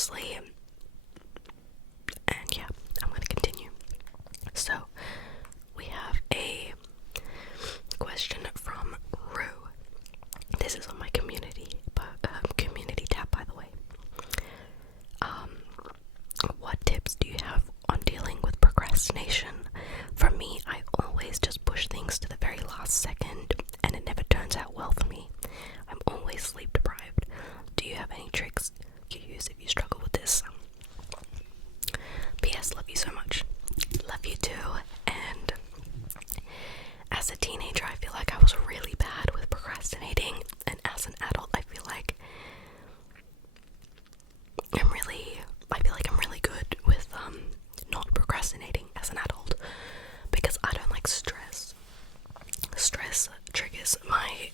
honestly. And yeah, I'm gonna continue. So, we have a question from Rue. This is on my community tab, by the way. What tips do you have on dealing with procrastination? For me, I always just push things to the very last second, and it never turns out well for me. I'm always sleep deprived. Do you have any tricks you use if you struggle with this? P.S. Love you so much. Love you too. And as a teenager, I feel like I was really bad with procrastinating, and as an adult, I feel like I'm really good with not procrastinating as an adult, because I don't like stress. Stress triggers my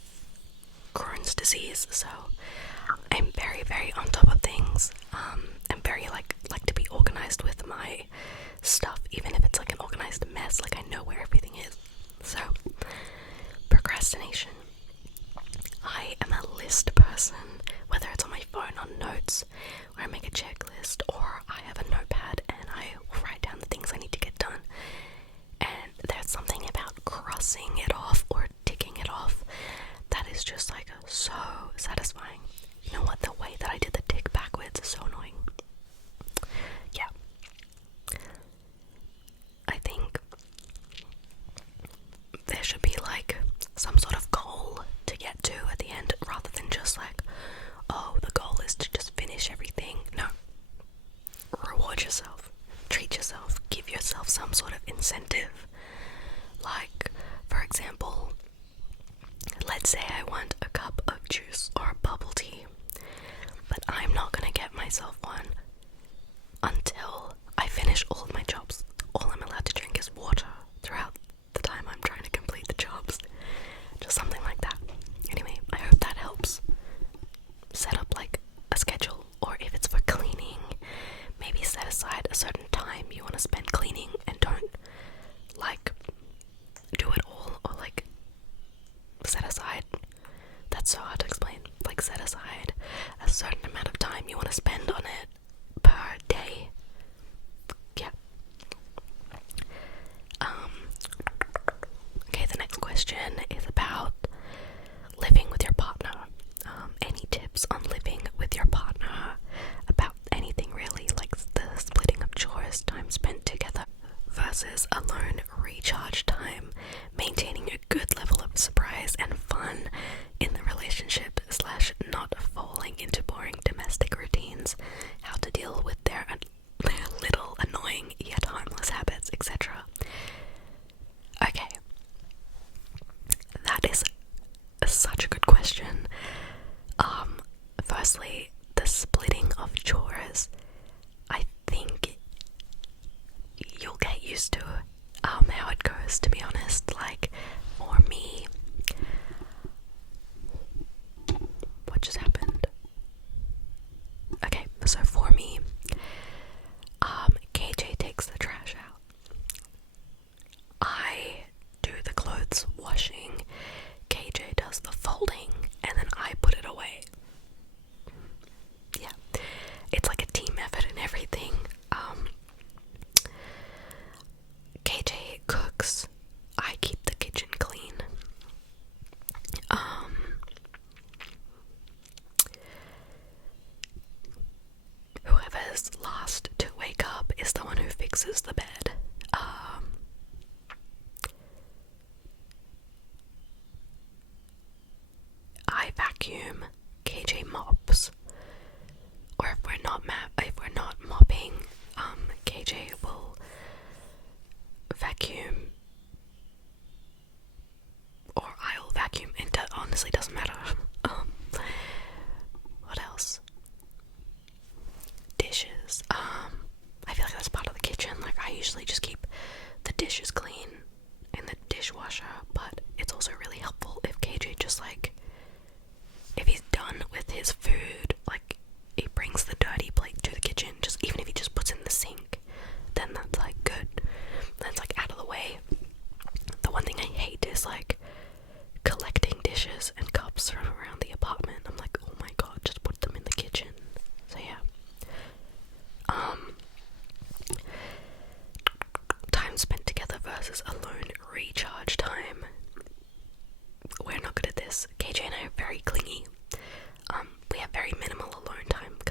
Crohn's disease, so I'm very, very on top of things. I'm very like to be organized with my stuff, even if it's like an organized mess. Like, I know where everything is. So, procrastination. I am a list person, whether it's on my phone on notes, where I make a checklist, or I have a notepad and I write down the things I need to get done. And there's something about crossing it off or ticking it off that is just like so satisfying. You know what? The way that I did the tick backwards is so annoying. Yeah. I think there should be like some sort of goal to get to at the end, rather than just like, oh, the goal is to just finish everything. No. Reward yourself. Treat yourself. Give yourself some sort of incentive. Like, for example, let's say I want a cup of juice or a bubble tea, but I'm not gonna get myself one until I finish all of my jobs. All I'm allowed to drink is water throughout the time I'm trying to complete the jobs. Just something like that. Anyway, I hope that helps. Set up like a schedule, or if it's for cleaning, maybe set aside a certain time you want to spend cleaning, and don't like do it all, or like set aside, that's so hard to explain, like set aside a certain amount of time you want to spend on it per day. Yeah. Okay, the next question is about living with your partner. Any tips on living with your partner about anything really, like the splitting of chores, time spent together,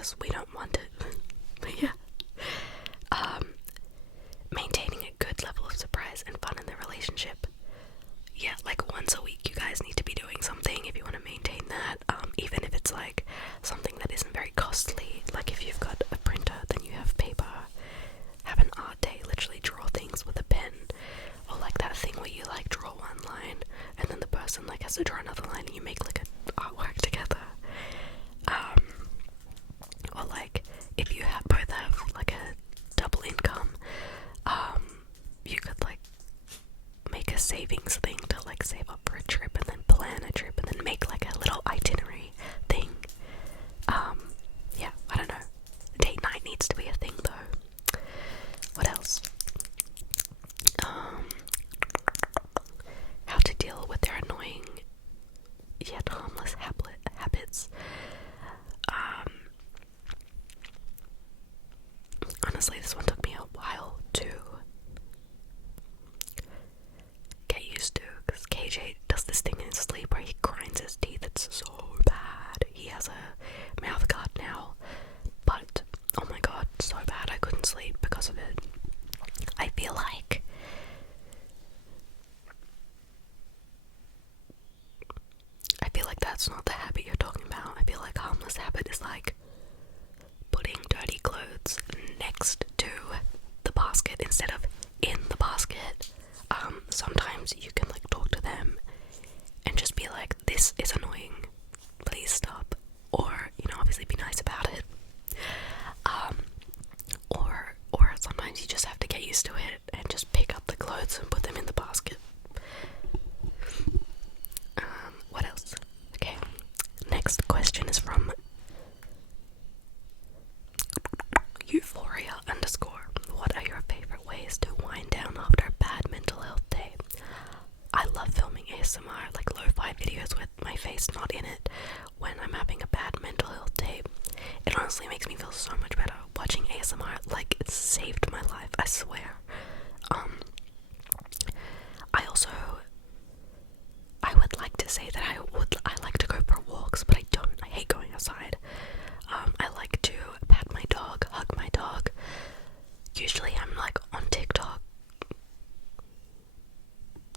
because we don't want it. But yeah. Maintaining a good level of surprise and fun in the relationship. Yeah, like once a week you guys need to be doing something if you want to maintain that, even if it's like something that isn't very costly. Like if you've got a printer, then you have paper. Have an art day, literally draw things with a pen, or like that thing where you like draw one line and then the person like has to draw another line and you make like a artwork together. Or like if you both have like a double income, you could like make a savings thing to like save up for a trip and then plan a trip and then make like a little itinerary thing. Yeah, I don't know. Date night needs to be a thing though. What else? How to deal with their annoying yet harmless habits. Honestly, this one took me a while to get used to, because KJ does this thing in his sleep where he grinds his teeth. It's so bad. He has a mouth guard now, but oh my god, so bad. I couldn't sleep because of it. I feel like that's not the habit you're talking about. I feel like harmless habit is like putting dirty clothes next to the basket instead of in the basket. Sometimes you can like talk to them and just be like, this is annoying, please stop, or you know, obviously be nice about it. Or sometimes you just have to get used to it and just pick up the clothes and put them in the basket. What else? Okay, next question is from Euphoria _ what are your favorite ways to wind down after a bad mental health day? I love filming ASMR, like lo-fi videos with my face not in it when I'm having a bad mental health day. It honestly makes me feel so much better watching ASMR. Like, it saved my life, I swear. I would like to say that I like to go for walks, but I don't. I hate going outside. I like to pat my dog, hug my dog. Usually I'm like on TikTok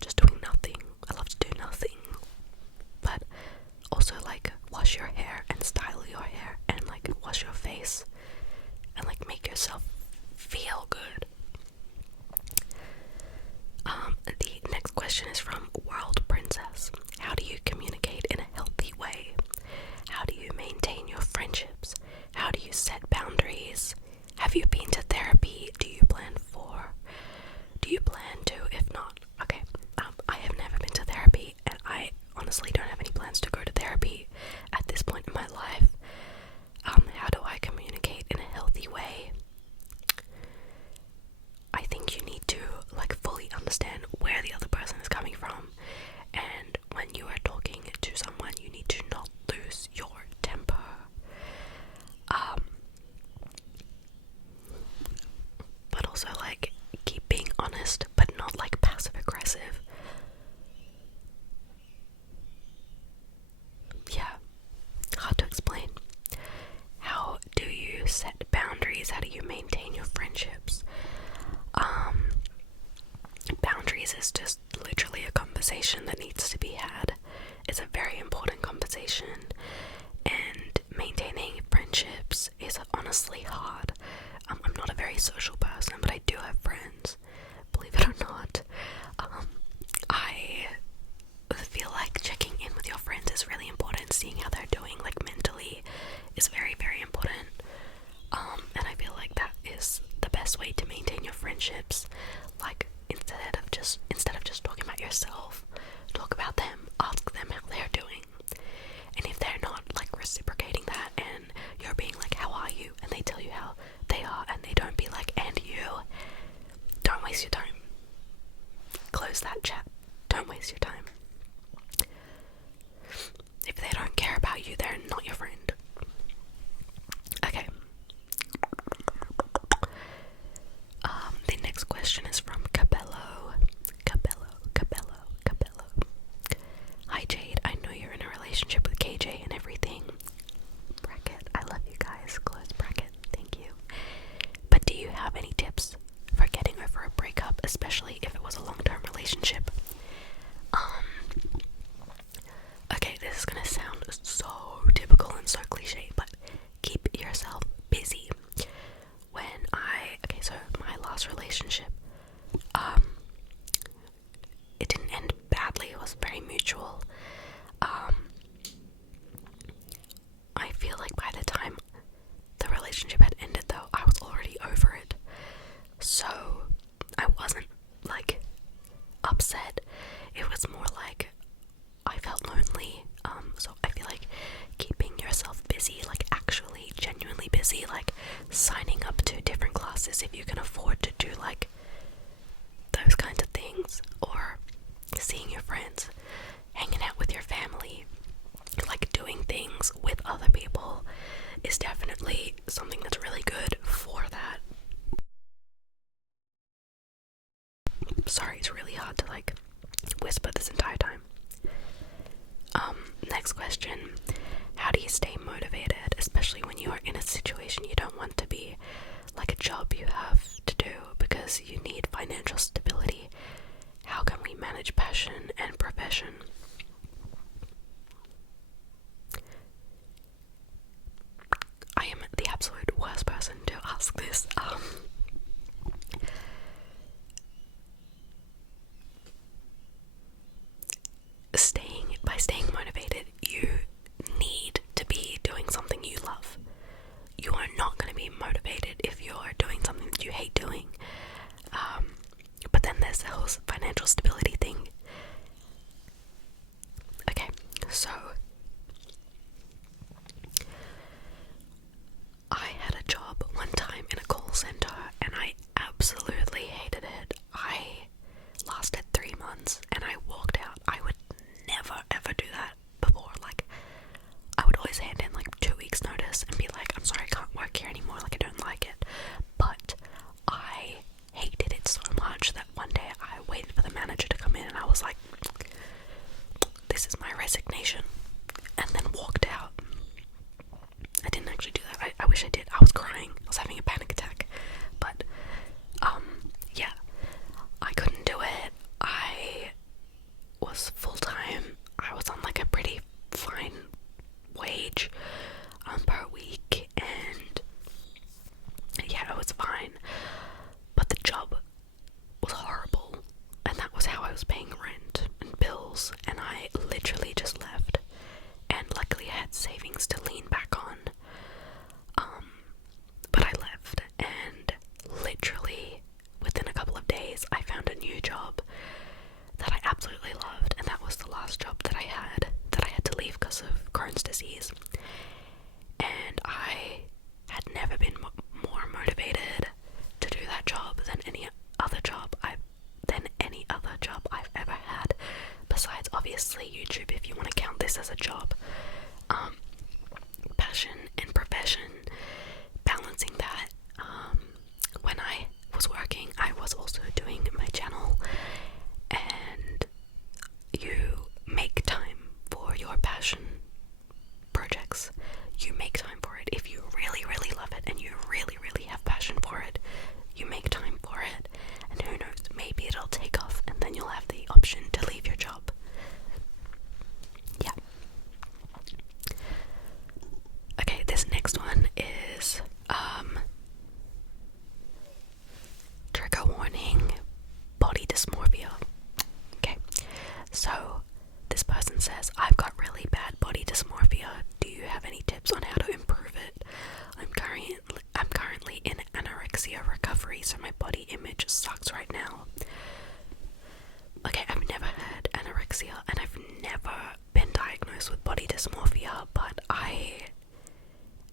just doing nothing. I love to do nothing. But also like wash your hair and style your hair and like wash your face and like make yourself feel good. The next question is from World Princess. How do you communicate in a healthy way? How do you maintain your friendships? How do you set boundaries? Have you been to therapy? Do you plan to? If not, okay. I have never been to therapy, and I honestly don't have any plans to go to therapy at this point in my life. How do I communicate in a healthy way? I think you need to like fully understand where the other person is coming from, and when you are talking to someone, you need to not lose your temper. But also like keep being honest, but not like passive aggressive. Yeah, hard to explain. How do you set boundaries? How do you maintain your friendships? Boundaries is just literally a conversation that needs to be had. It's a very important conversation, and maintaining friendships is honestly hard. I'm not a very social person, but I do have friends, believe it or not. I feel like checking in with your friends is really important. Seeing how they're doing like mentally is very, very important. And I feel like that is the best way to maintain your friendships. Like instead of just talking about yourself, talk about them, ask them how they're doing. And if they're not like reciprocating that, and you're being like, how are you? And they tell you how they are, and they don't be like, and you, don't waste your time. Close that chat. Don't waste your time. If they don't care about you, they're not your friend. Okay. The next question is from Cabello. Hi Jade, I know you're in a relationship with KJ and everything. Bracket, I love you guys. Close break up, especially if it was a long-term relationship. Okay, this is gonna sound so typical and so cliche, but keep yourself busy. So my last relationship, it didn't end badly, it was very mutual. I feel like by the time the relationship had ended though, I was already over it. So I wasn't like upset. It was more like I felt lonely. So I feel like keeping yourself busy, like actually genuinely busy, like signing up to different classes if you can afford to do like those kinds of things, or seeing your friends, hanging out with your family, like doing things with other people is definitely something that's really good for that. Sorry, it's really hard to like whisper this entire time. Next question. How do you stay motivated, especially when you are in a situation you don't want to be, like a job you have to do because you need financial stability? How can we manage passion and profession? I am the absolute worst person to ask this. By staying motivated, you need to be doing something you love. You are not going to be motivated if you're doing something that you hate doing. But then there's the whole financial stability thing. Okay, so I had a job one time in a call center and I absolutely hated it. I lasted 3 months and I walked out. I would never ever do that before. Like, I would always hand in like 2 weeks notice and be like, I'm sorry, I can't work here anymore, like I don't like it. But I hated it so much that one day I waited for the manager to come in and I was like, this is my resignation, and then walked out. I didn't actually do that. I wish I did. I was crying. I was having a panic attack. But yeah, I couldn't do it. I was full-time. I was on like a pretty fine wage per week, and yeah, it was fine. But the job was horrible, and that was how I was paying rent and bills, and I literally just left. And luckily I had savings to lean back on. But I left, and literally within a couple of days I found a new job that I absolutely loved, and that was the last job that I had to leave because of Crohn's disease. And I had never been more motivated to do that job than any other job I've ever had, besides obviously YouTube, if you want to count this as a job. Passion and profession, balancing that. When I was working, I was also doing my channel, and you make time for your passion projects. You make time for it. If you really, really love it and you really, really have passion for it, you make time for it, and who knows, maybe it'll take off and then you'll have the option to leave your job. Yeah. Okay, this next one is trigger warning, body dysmorphia. Okay, so this person says, I've got really bad body dysmorphia. Do you have any tips on how to improve it? I'm currently in anorexia recovery, so my body image sucks right now. Okay, I've never had anorexia and I've never been diagnosed with body dysmorphia, but I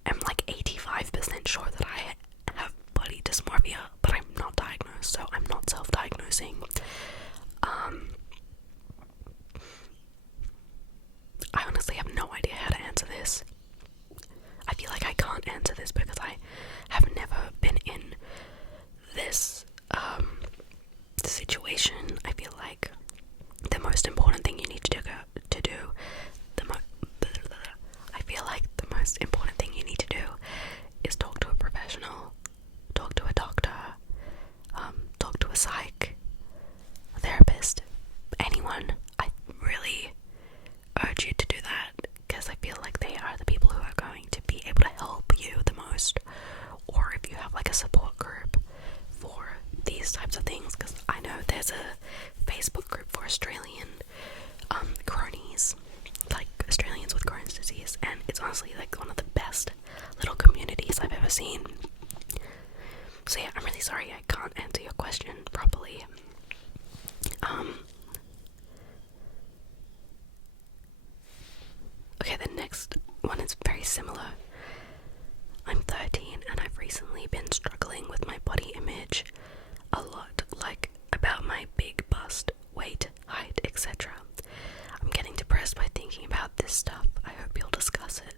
am like 85% sure that I have body dysmorphia, but I'm not diagnosed, so I'm not self-diagnosing. I honestly have no idea how to answer this. I feel like I can't answer this because I have never been in this situation. I feel like the most important thing you need to do I feel like the most important thing you need to do is talk to a professional Australian cronies, like Australians with Crohn's disease, and it's honestly like one of the best little communities I've ever seen. So yeah, I'm really sorry I can't answer your question properly. Okay, the next one is very similar. I'm 13 and I've recently been struggling with my body image a lot, like about my big bust, weight, height, etc. I'm getting depressed by thinking about this stuff. I hope you'll discuss it.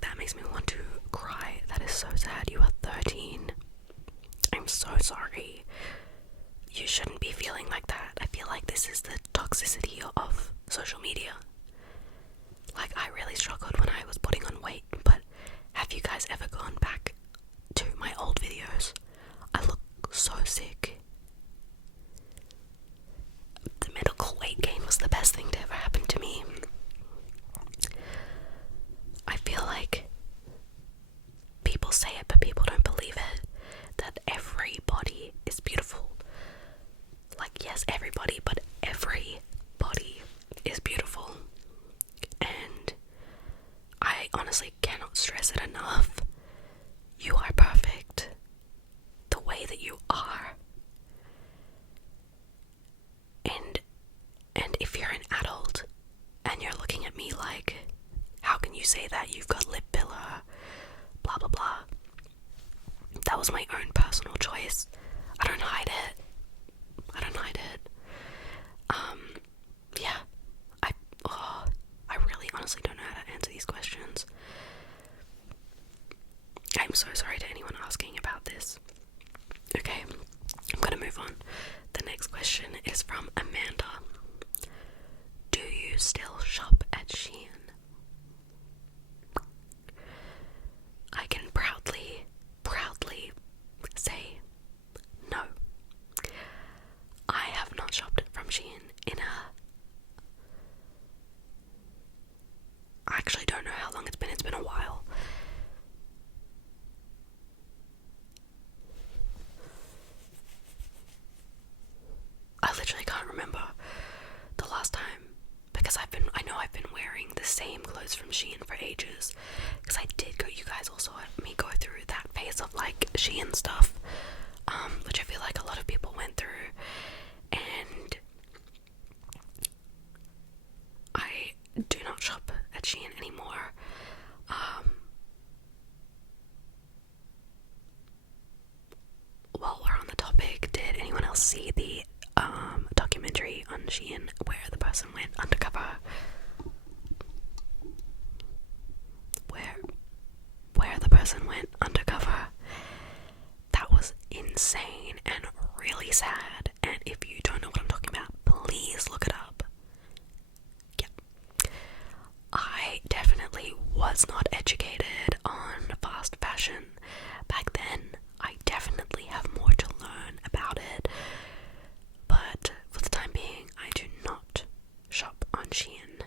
That makes me want to cry. That is so sad. You are 13. I'm so sorry. You shouldn't be feeling like that. I feel like this is the toxicity of social media. Like, I really struggled when I was putting on weight, but have you guys ever gone back to my old videos? I look so sick. The medical weight gain was the best thing to ever happen to me. I feel like people say it, but people don't believe it, that every body is beautiful. Like, yes, everybody, but every body is beautiful. And I honestly cannot stress it enough. You are perfect the way that you are. And if you're an adult and you're looking at me like, how can you say that? You've got lip filler, blah blah blah. That was my own personal choice. I don't hide it. Yeah. I really honestly don't know how to answer these questions. I'm so sorry to anyone asking about this. Okay, I'm gonna move on. The next question is from Amanda. Do you still shop at Shein? I can proudly say no. I have not shopped from Shein I actually don't know how long it's been a while. I literally can't remember the last time, because I know I've been wearing the same clothes from Shein for ages, because you guys also let me go through that phase of like Shein stuff, which I feel like a lot of people went through, and I do not shop at Shein anymore. While we're on the topic, did anyone else see the documentary on Shein where the person went undercover? Where the person went undercover? That was insane and really sad, and if you don't know what I'm talking about, please look it up. Yeah. I definitely was not educated on fast fashion back then. I definitely have more to learn about it, but for the time being, I do not shop on Shein,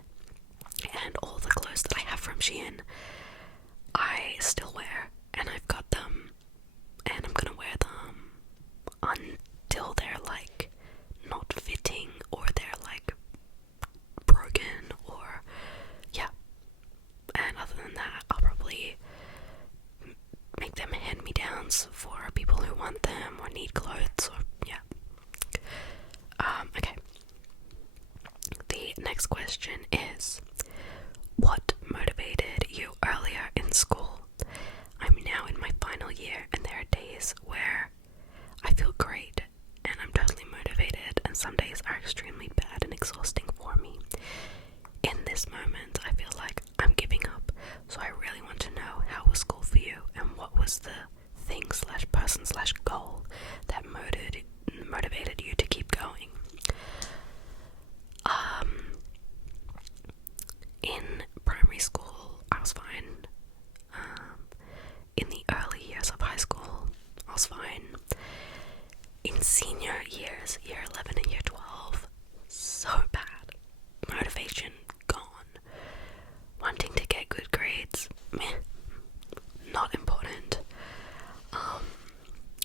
and all the clothes that I have from Shein, I still wear, and I've got them, and I'm gonna wear them until they're like not fitting, or they're like broken, or yeah. And other than that, I'll probably make them hand-me-downs for people who want them or need clothes, or yeah. Okay. The next question is, what motivated you earlier in school? I'm now in my final year, and there are days where I feel great and I'm totally motivated, and some days are extremely bad and exhausting for me. In this moment, I feel like I'm giving up, so I really want to know, how was school for you, and what was the thing/person/goal that motivated you to keep going? In primary school, I was fine. In the early years of high school, I was fine. In senior years, year 11 and year 12, so bad. Motivation gone. Wanting to get good grades, meh, not important.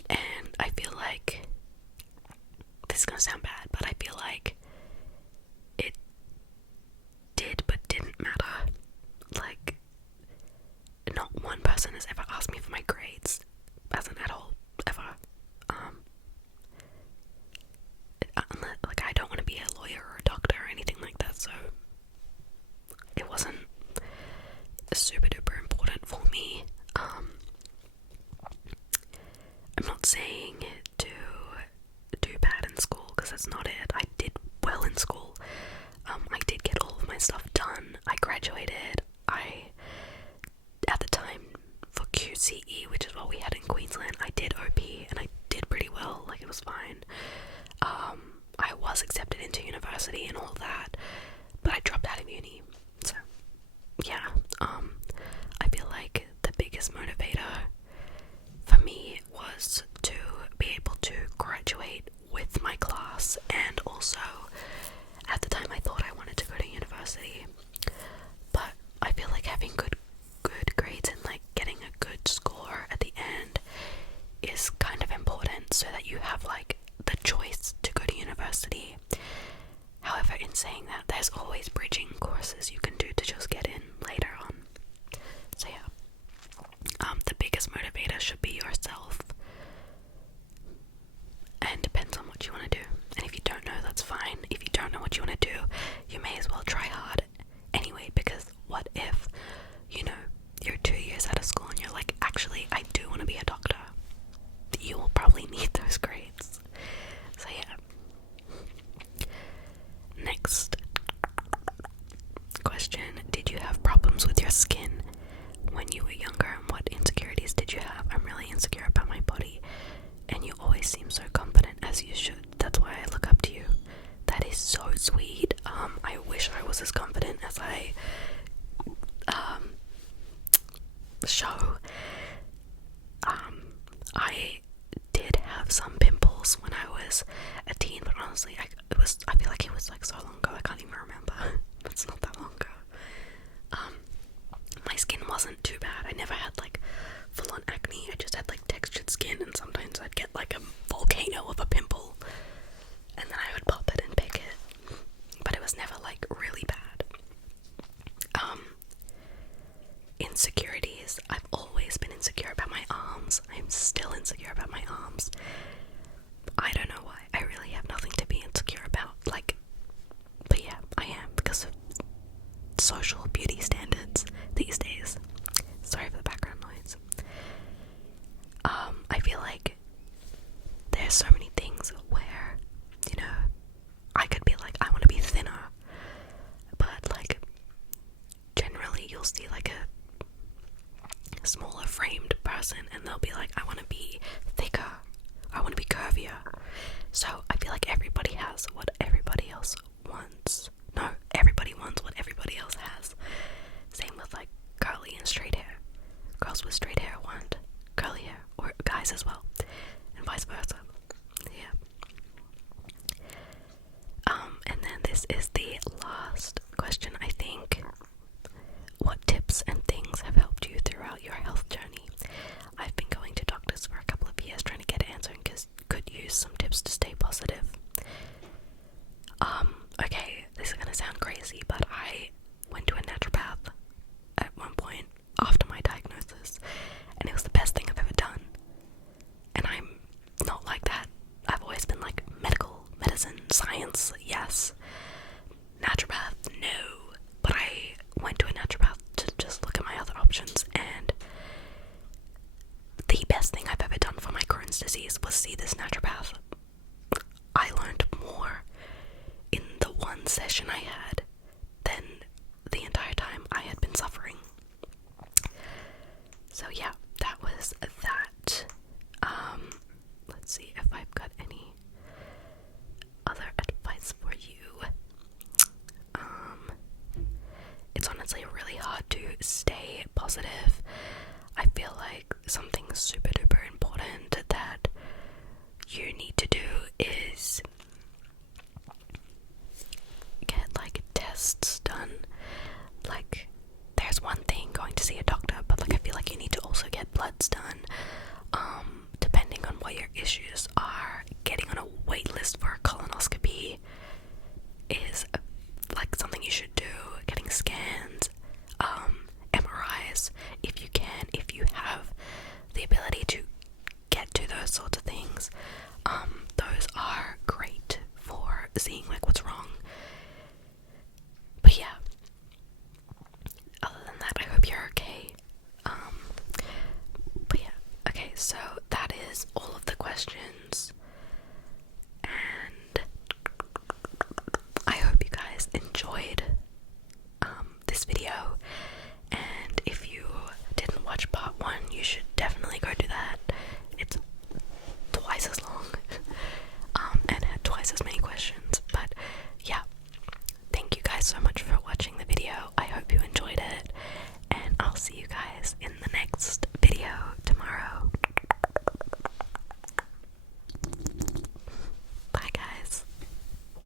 And I feel like this person has ever asked me for my grades as an adult, ever. Like, I don't want to be a lawyer or a doctor or anything like that, so it wasn't super duper important for me. I'm not saying to do bad in school, because that's not it. I did well in school. I did get all of my stuff done. I graduated. At the time, for QCE, which is what we had in Queensland, I did OP, and I did pretty well. Like, it was fine. I was accepted into university and all that, but I dropped out of uni. So, yeah. I feel like the biggest motivator for me was to be able to graduate with my class, and also at the time I thought I wanted to go to university, but I feel like having good grades and like getting a good score at the end is kind of important, so that you have like the choice to go to university. However, in saying that, there's always bridging courses you can do to just get in later on. So yeah, the biggest motivator should be yourself, and depends on what you want to do. And if you don't know, that's fine. If you don't know what you want to do, you may as well try hard anyway, because what if, you're 2 years out of school and you're like, actually, I do want to be a doctor. You will probably need those grades. So yeah. Next question. Did you have problems with your skin when you were younger, and what insecurities did you have? I'm really insecure about my body, and you always seem so confident, as you should. That's why I look up to you. That is so sweet. I wish I was as confident as I show. I did have some pimples when I was a teen, but honestly, I feel like it was like so long ago, I can't even remember. It's not that long ago. My skin wasn't too bad. I never had like full-on acne. I just had like textured skin, and sometimes I'd get like a volcano of a pimple, and then I would pop it and pick it. But it was never like really bad. Insecurities. I've always been insecure about my arms. I'm still insecure about my arms. I don't know why. I really have nothing to be insecure about. But yeah, I am, because of social beauty standards these days. Sorry for the background noise. I feel like there's so many things where, I could be like, I want to be thinner, but like, generally you'll see like a smaller framed person and they'll be like, I want to be thicker, I want to be curvier. So I feel like everybody has what everybody else wants. No, everybody wants what everybody else has. Same with like curly and straight hair. Girls with straight hair want curly hair, or guys as well, and vice versa. Yeah. And then this is the last question, I think. What tips and things have helped you throughout your health journey? I've been going to doctors for a couple of years trying to get an answer, and could use some tips to stay positive. Okay, this is gonna sound crazy, but I went to a naturopath at one point after my diagnosis, and it was the best thing I've ever done. And I'm not like that. I've always been like medicine, science, yes. Naturopath, no. But I went to a naturopath to just look at my other options, and the best thing I've ever done for my Crohn's disease was see this naturopath. I learned more in the one session I had than the entire time I had been suffering. So yeah, that was that. Let's see if I've got any other advice for you. It's honestly really hard to stay positive. I feel like something super duper important that you need to do is get like tests done. Like, there's one thing going to see a doctor, but like I feel like you need to also get bloods done. Depending on what your issues are, getting on a wait list for a colonoscopy is like something you should do. Getting scans, MRIs if you can, if you so that is all of the questions, and I hope you guys enjoyed this video. And if you didn't watch part 1, you should definitely